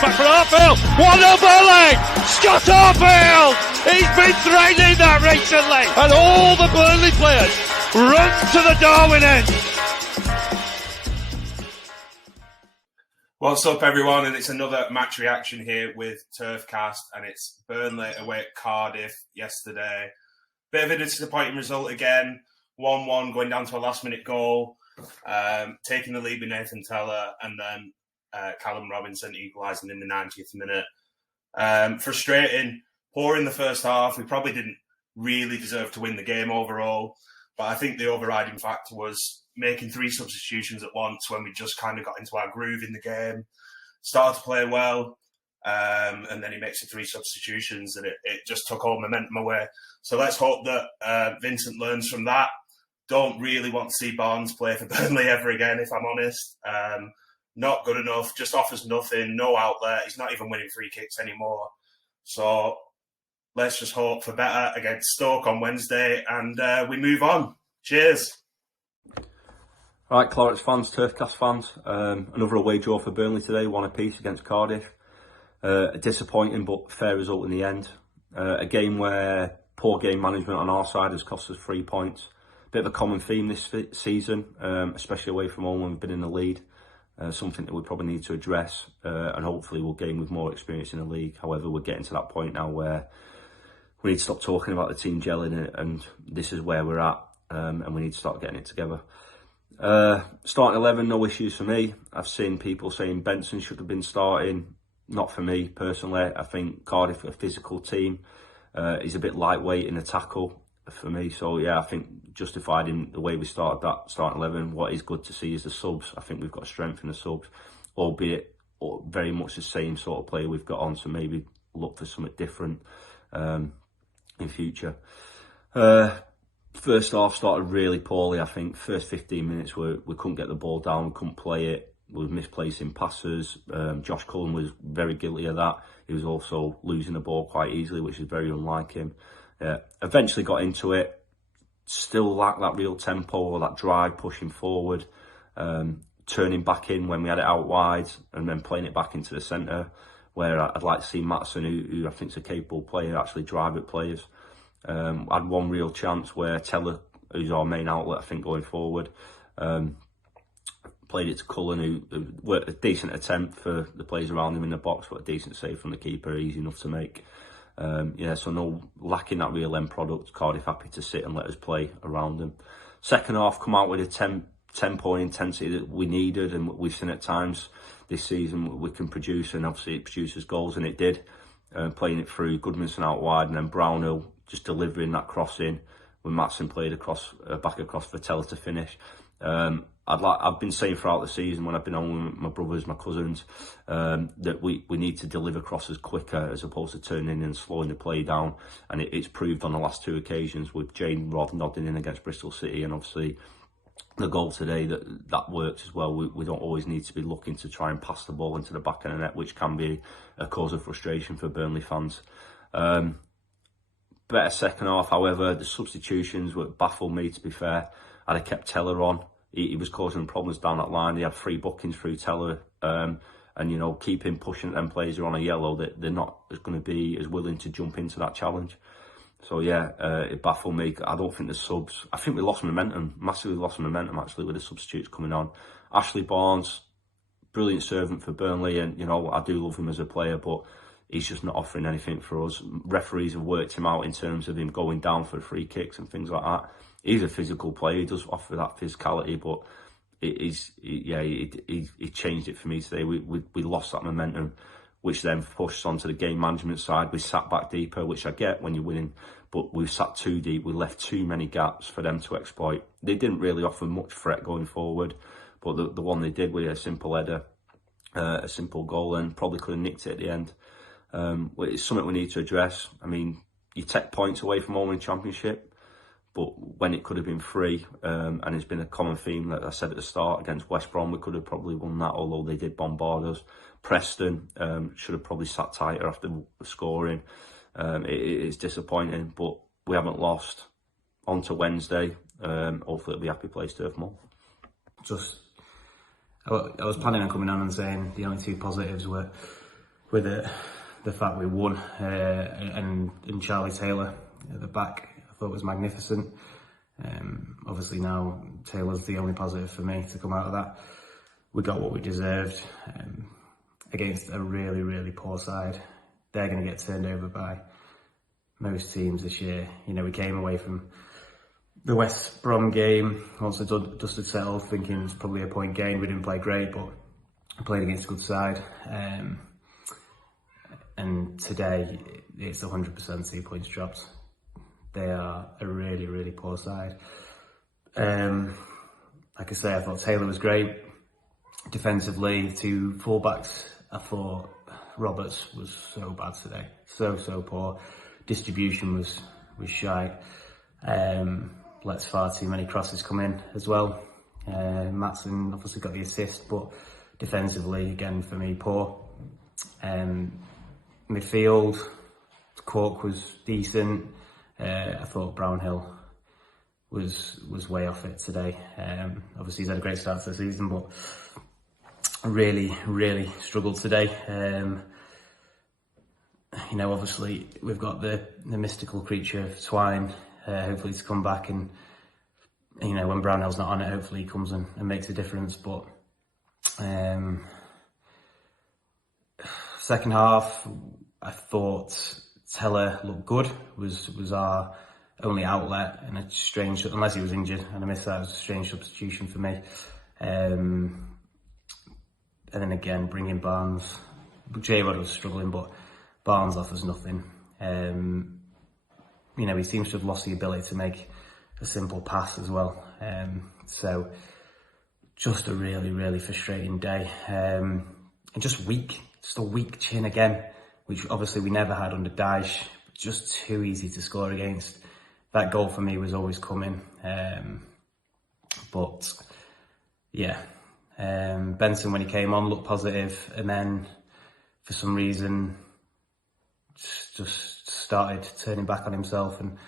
back for Arfield. 1-0 Burnley. Scott Arfield. He's been threatening that recently. And all the Burnley players run to the Darwin end. What's up, everyone? And it's another match reaction here with Turfcast, and it's Burnley away at Cardiff yesterday. Bit of a disappointing result again. 1-1 going down to a last-minute goal, taking the lead with Nathan Teller, and then Callum Robinson equalising in the 90th minute. Frustrating, poor in the first half. We probably didn't really deserve to win the game overall, but I think the overriding factor was making 3 substitutions at once when we just kind of got into our groove in the game, started to play well, and then he makes the 3 substitutions, and it just took all momentum away. So let's hope that Vincent learns from that. Don't really want to see Barnes play for Burnley ever again, if I'm honest. Not good enough, just offers nothing, no outlet. He's not even winning free kicks anymore. So let's just hope for better against Stoke on Wednesday, and we move on. Cheers. Right, Clarets fans, Turfcast fans, another away draw for Burnley today, 1 apiece against Cardiff. A disappointing but fair result in the end. A game where poor game management on our side has cost us 3 points. Bit of a common theme this season, especially away from home when we've been in the lead. Something that we probably need to address, and hopefully we'll gain with more experience in the league. However, we're getting to that point now where we need to stop talking about the team gelling, and this is where we're at, and we need to start getting it together. Starting 11, no issues for me. I've seen people saying Benson should have been starting. Not for me personally. I think Cardiff, a physical team, is a bit lightweight in the tackle for me. So yeah, I think justified in the way we started that starting 11. What is good to see is the subs. I think we've got strength in the subs, albeit very much the same sort of player we've got on. So maybe look for something different in future. First half started really poorly. I think first 15 minutes we couldn't get the ball down, we couldn't play it, we were misplacing passes. Josh Cullen was very guilty of that. He was also losing the ball quite easily, which is very unlike him. Eventually got into it, still lacked that real tempo or that drive pushing forward, turning back in when we had it out wide and then playing it back into the centre, where I'd like to see Maatsen, who I think is a capable player, actually drive at players. Had one real chance where Teller, who's our main outlet, I think, going forward, played it to Cullen, who worked a decent attempt for the players around him in the box, but a decent save from the keeper, easy enough to make. So no, lacking that real end product. Cardiff happy to sit and let us play around them. Second half, come out with a tempo and intensity that we needed, and we've seen at times this season we can produce, and obviously it produces goals, and it did. Playing it through, Goodmanson out wide, and then Brownhill just delivering that crossing when Maatsen played back across for Teller to finish. I've been saying throughout the season when I've been on with my brothers, my cousins, that we need to deliver crosses quicker as opposed to turning and slowing the play down. And it's proved on the last 2 occasions with Jane Rod nodding in against Bristol City, and obviously the goal today that works as well. We don't always need to be looking to try and pass the ball into the back of the net, which can be a cause of frustration for Burnley fans. Better second half, however, the substitutions were baffled me, to be fair. I'd have kept Teller on. He was causing problems down that line. He had 3 bookings through Teller, and keep him pushing them players who are on a yellow, that they're not going to be as willing to jump into that challenge. So yeah, it baffled me. I don't think the subs, I think we lost momentum, massively lost momentum actually with the substitutes coming on. Ashley Barnes, brilliant servant for Burnley, and I do love him as a player, but he's just not offering anything for us. Referees have worked him out in terms of him going down for free kicks and things like that. He's a physical player, he does offer that physicality, but he changed it for me today. We lost that momentum, which then pushed onto the game management side. We sat back deeper, which I get when you're winning, but we sat too deep. We left too many gaps for them to exploit. They didn't really offer much threat going forward, but the one they did with a simple header, a simple goal, and probably could have nicked it at the end. It's something we need to address. I mean, you take points away from home in Championship, but when it could have been 3, and it's been a common theme, like I said at the start, against West Brom, we could have probably won that, although they did bombard us. Preston should have probably sat tighter after scoring. It is disappointing, but we haven't lost. On to Wednesday. Hopefully it'll be a happy place to have more. I was planning on coming on and saying the only 2 positives were with the fact we won, and Charlie Taylor at the back I thought was magnificent. Obviously now Taylor's the only positive for me to come out of that. We got what we deserved against a really, really poor side. They're going to get turned over by most teams this year. You know, we came away from the West Brom game once the dust had settled, thinking it's probably a point gain. We didn't play great, but we played against a good side. And today it's 100% 2 points dropped. They are a really, really poor side. Like I say, I thought Taylor was great. Defensively, two fullbacks, I thought Roberts was so bad today. So poor. Distribution was shite. Lets far too many crosses come in as well. Maatsen obviously got the assist, but defensively, again, for me, poor. Midfield, Cork was decent. I thought Brownhill was way off it today. Obviously, he's had a great start to the season, but really struggled today. You know, obviously, we've got the mystical creature of Twine, hopefully to come back, and you know, when Brownhill's not on it, hopefully he comes and makes a difference. But second half, I thought Teller looked good, was our only outlet, and a strange, unless he was injured, and I missed that, it was a strange substitution for me. And then again, bringing Barnes. J-Rod was struggling, but Barnes offers nothing. You know, he seems to have lost the ability to make a simple pass as well. So just a really frustrating day. And just weak, just a weak chin again, which obviously we never had under Dyche. Just too easy to score against. That goal for me was always coming. But yeah, Benson when he came on looked positive, and then for some reason just started turning back on himself and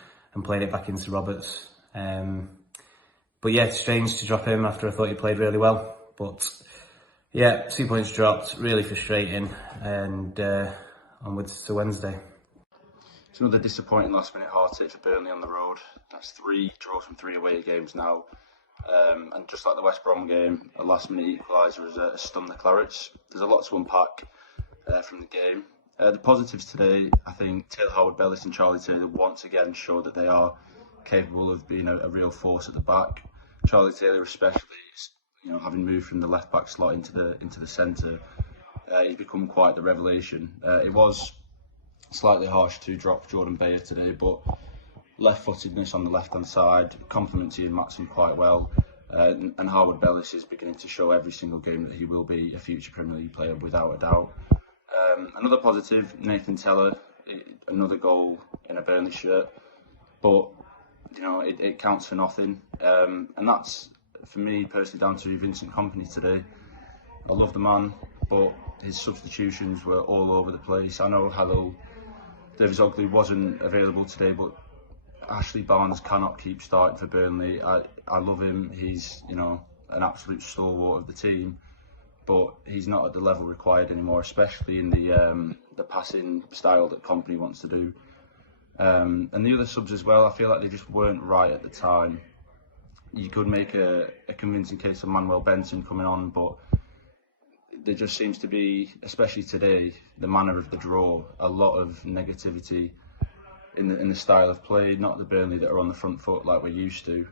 played it back into Roberts. But yeah, it's strange to drop him after I thought he played really well. But yeah, 2 points dropped, really frustrating, and onwards to Wednesday. It's another disappointing last-minute heartache for Burnley on the road. That's 3 draws from 3 away games now. And just like the West Brom game, a last-minute equaliser has stunned the Clarets. There's a lot to unpack from the game. The positives today, I think Taylor Howard-Bellis and Charlie Taylor once again showed that they are capable of being a real force at the back. Charlie Taylor especially, you know, having moved from the left-back slot into the centre, he's become quite the revelation. It was slightly harsh to drop Jordan Bayer today, but left-footedness on the left-hand side complements Ian Maatsen quite well, and Howard-Bellis is beginning to show every single game that he will be a future Premier League player without a doubt. Another positive, Nathan Teller, another goal in a Burnley shirt, but you know, it counts for nothing, and that's for me personally down to Vincent Kompany today. I love the man, but his substitutions were all over the place. I know Halil Davies Ogley wasn't available today, but Ashley Barnes cannot keep starting for Burnley. I love him. He's, you know, an absolute stalwart of the team, but he's not at the level required anymore, especially in the passing style that Kompany wants to do. And the other subs as well, I feel like they just weren't right at the time. You could make a convincing case of Manuel Benson coming on, but there just seems to be, especially today, the manner of the draw, a lot of negativity in the style of play, not the Burnley that are on the front foot like we're used to.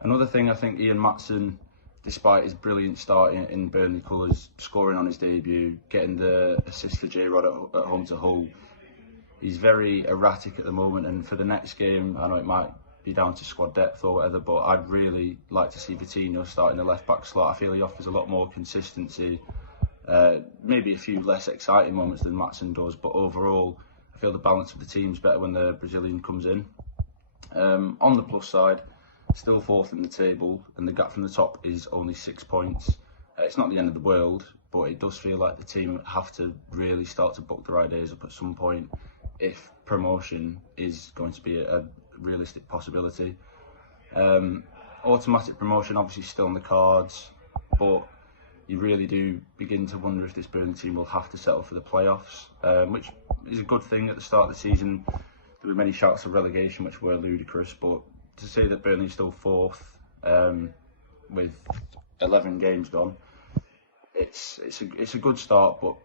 Another thing, I think Ian Maatsen, despite his brilliant start in Burnley colours, scoring on his debut, getting the assist for J-Rod at home to Hull, he's very erratic at the moment, and for the next game, I know it might be down to squad depth or whatever, but I'd really like to see Vitinho start in the left-back slot. I feel he offers a lot more consistency, maybe a few less exciting moments than Maatsen does, but overall, I feel the balance of the team's better when the Brazilian comes in. On the plus side, still 4th in the table, and the gap from the top is only 6 points. It's not the end of the world, but it does feel like the team have to really start to book their ideas up at some point if promotion is going to be a realistic possibility. Automatic promotion obviously still on the cards, but you really do begin to wonder if this Burnley team will have to settle for the playoffs, which is a good thing. At the start of the season, there were many shouts of relegation, which were ludicrous, but to say that Burnley's still fourth with 11 games gone, it's a good start. But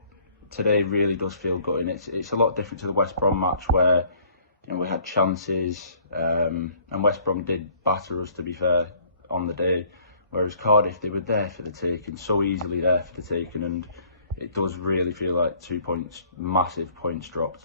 today really does feel gutting. It's a lot different to the West Brom match where we had chances, and West Brom did batter us, to be fair, on the day. Whereas Cardiff, they were there for the taking, so easily there for the taking, and it does really feel like 2 points, massive points dropped.